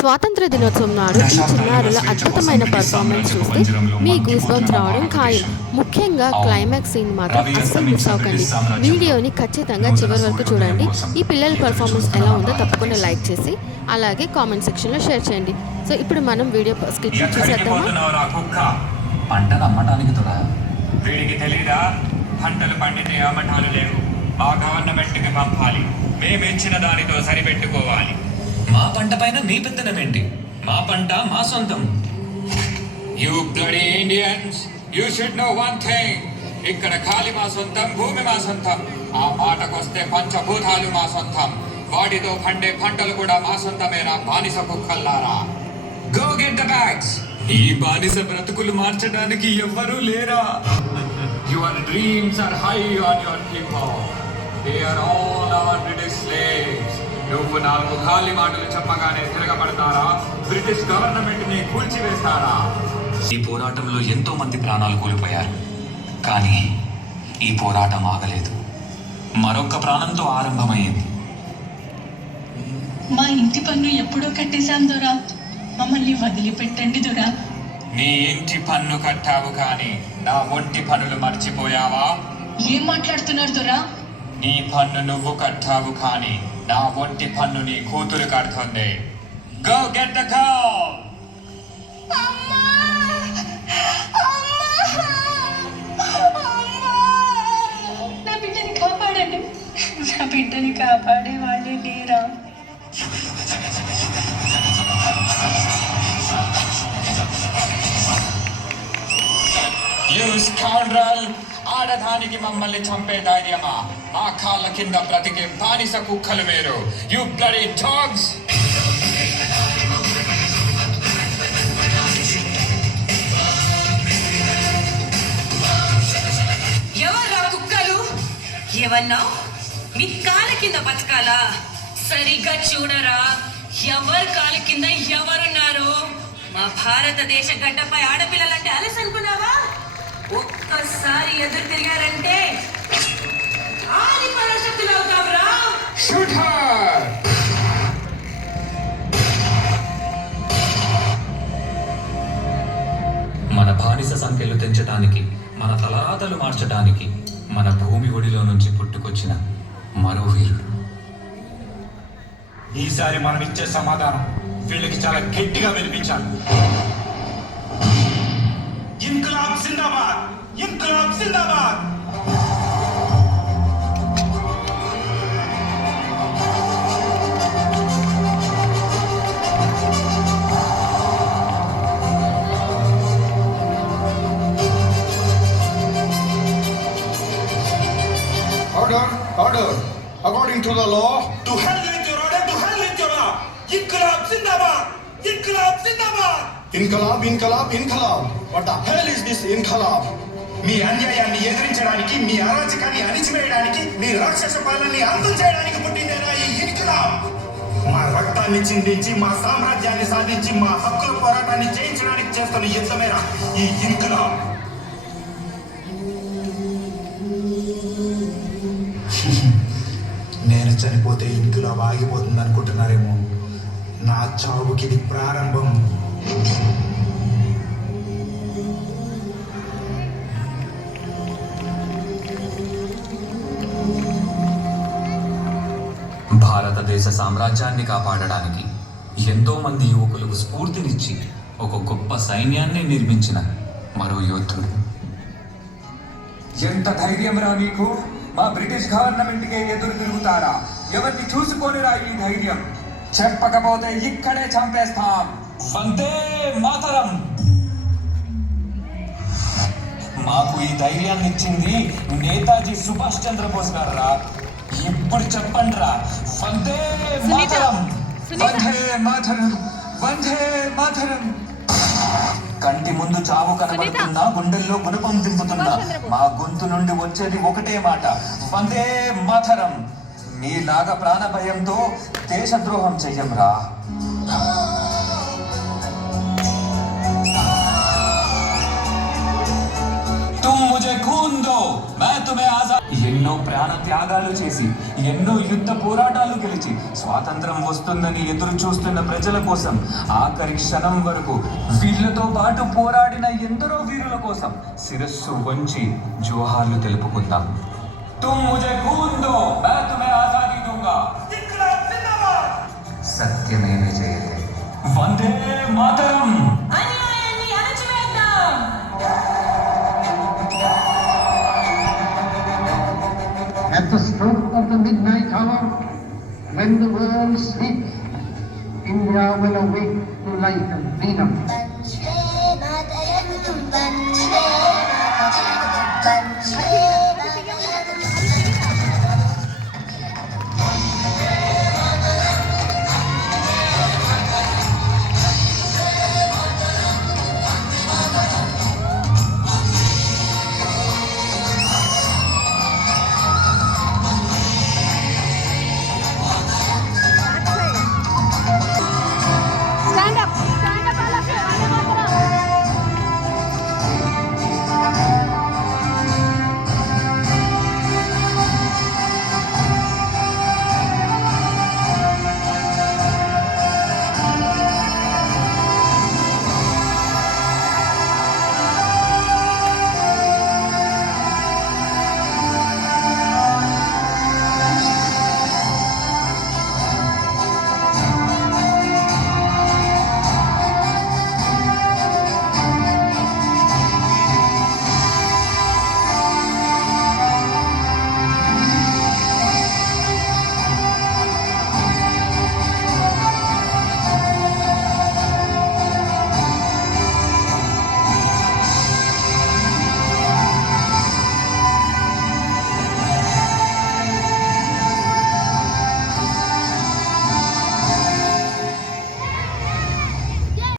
స్వాతంత్ర దినోత్సవం నాడు ఈ చిన్నారుల అద్భుతమైన పర్ఫార్మెన్స్ చూస్తే మీ గూస్ బంప్స్ రావడం ఖాయం. ముఖ్యంగా క్లైమాక్స్ సీన్ మాత్రం అస్సలు మిస్ అవ్వకండి. వీడియోని ఖచ్చితంగా చివరి వరకు చూడండి. ఈ పిల్లల పర్ఫార్మెన్స్ ఎలా ఉందో తప్పకుండా లైక్ చేసి అలాగే కామెంట్ సెక్షన్లో షేర్ చేయండి. సో ఇప్పుడు మనం వీడియో స్కిప్ చూసేద్దామా? పంటలు అమ్మటానికి తోడా వీడికి తెలీదా? పంటలు పండితే అమ్మటాలు లేవు. మా గవర్నమెంట్కి పంపాలి. మేమిచ్చిన దానితో సరిపెట్టుకోవాలి. మా పంట పైన మీ పెత్తనం ఏంటి? మా పంట మా సొంతం. You bloody Indians, you should know one thing. ఇక్కడ ఖాళీ మా సొంతం, భూమి మా సొంతం. ఆ మాటకొస్తే పంచభూతాలు మా సొంతం. వాటితో పండే పంటలు కూడా మా సొంతమేనా బానిస కుక్కల్లారా? Go get the bags. ఈ బానిస బ్రతుకులు మార్చడానికి ఎవ్వరూ లేరా? Your dreams are high on your people. They are all our British slaves. నువ్వు నాలుగు ఖాళీ మాటలు చెప్పగానే తిరగబడతారా? బ్రిటిష్ గవర్నమెంట్ ని కూల్చివేస్తారా? ఈ పోరాటంలో ఎంతో మంది ప్రాణాలు కోల్పోయారు. కానీ ఈ పోరాటం ఆగలేదు. మరొక ప్రాణంతో ఆరంభమైంది. మా ఇంటి పన్ను ఎప్పుడో కట్టేశాం దొరా. మమ్మల్ని వదిలిపెట్టండి దొరా. నీ ఇంటి పన్ను కట్టావు కానీ నా ఒంటి పన్నులు మర్చిపోయావా? ఏం మాట్లాడుతున్నారు దొరా? నీ పన్ను నువ్వు కట్టావు కానీ నా ఒంటి పన్ను నీ కూతురు కడుతుంది. Go get the cow. నా బిడ్డని కాపాడండి. నా బిడ్డని కాపాడే వాళ్ళే లేరా? You scoundrel! ఆడదానికి మమ్మల్ని చంపే ధైర్యమా? మా కాళ్ళ కింద బ్రతికే బానిస కుక్కలు మీరు. You bloody dogs! ఎవర్రా కుక్కలు? ఏమన్నా మీ కాళ్ళ కింద బతకాలా? సరిగ్గా చూడరా, ఎవరి కాళ్ళ కింద ఎవరున్నారు? మా భారతదేశ గడ్డపై ఆడపిల్లలంటే అలసి అనుకున్నావా? ఒక్కసారి ఎదురు తిరిగారంటే ఆది పరాశక్తులు అవుతావురా. Shoot her! మన బానిస సంఖ్యలు తెంచడానికి, మన తలరాతలు మార్చడానికి మన భూమి ఒడిలో నుంచి పుట్టుకొచ్చిన మరో వీరుడు. ఈసారి మనం ఇచ్చే సమాధానం వీళ్ళకి చాలా గట్టిగా వినిపించాలి. ఇన్క్లాబ్ జిందాబాద్! ఇన్క్లాబ్ జిందాబాద్! Order, order. According to the law, To hell with your order, to hell with your law! Inquilab Zindabad! Inquilab Zindabad! Inkalab, Inkalab, Inkalab. What the hell is this Inkalab? మీ అన్యాయాన్ని ఎదిరించడానికి, మీ అరాచకాన్ని అణిచివేయడానికి, మీ రాక్షస పాలనని అంతం చేయడానికి పుట్టిందేనా ఈ ఇన్కిలాబ్? మా రక్తాన్ని చిందించి, మా సామ్రాజ్యాన్ని సాధించి, మా హక్కుల పోరాటాన్ని చేయించడానికి చేస్తున్న యుద్ధమేనా ఈ ఇన్కిలాబ్? నేను చనిపోతే ఇన్కిలాబ్ ఆగిపోతుంది అనుకుంటున్నారేమో. నా చావుకి ఇది ప్రారంభం. భారతదేశ సామ్రాజ్యాన్ని కాపాడడానికి ఎంతో మంది యువకులకు స్ఫూర్తినిచ్చి ఒక గొప్ప సైన్యాన్ని నిర్మించిన మరో యోధుడు. ఎంత ధైర్యం రా మీకు? మా బ్రిటిష్ గవర్నమెంట్కే ఎదురు తిరుగుతారా? ఎవరిని చూసుకోనిరా ఈ ధైర్యం? చెప్పకపోతే ఇక్కడే చంపేస్తాం. వందే మాతరం! మాకు ఈ ధైర్యాన్ని ఇచ్చింది నేతాజీ సుభాష్ చంద్రబోస్ గారు రా. ఇప్పుడు చెప్పండి రా, వందే మాతరం! వందే మాతరం! వందే మాతరం! కంటి ముందు చావు కనబడుతున్నా, గుండెల్లో గుణపం దింపుతున్నా మా గొంతు నుండి వచ్చేది ఒకటే మాట, వందే మాతరం! మీలాగా ప్రాణ భయంతో దేశద్రోహం చెయ్యం రా. तुम मुझे खून दो, मैं तुम्हें आजाद ఎన్నో ప్రాణ త్యాగాలు చేసి ఎన్నో యుద్ధ పోరాటాలు గెలిచి స్వాతంత్రం వస్తుందని ఎదురు చూస్తున్న ప్రజల కోసం ఆఖరి క్షణం వరకు వీళ్ళతో పాటు పోరాడిన ఎందరో వీరుల కోసం శిరస్సు వంచి జోహార్లు తెలుపుకుందాం. తుమ్ ముజే ఖూన్ దో, मैं तुम्हें आजादी दूंगा. సత్యమేవ జయతే. వందే మాతరం. అన్యాయాన్ని అణచివేద్దాం. At the stroke of the midnight hour, when the world sleeps, India will awake to life and freedom.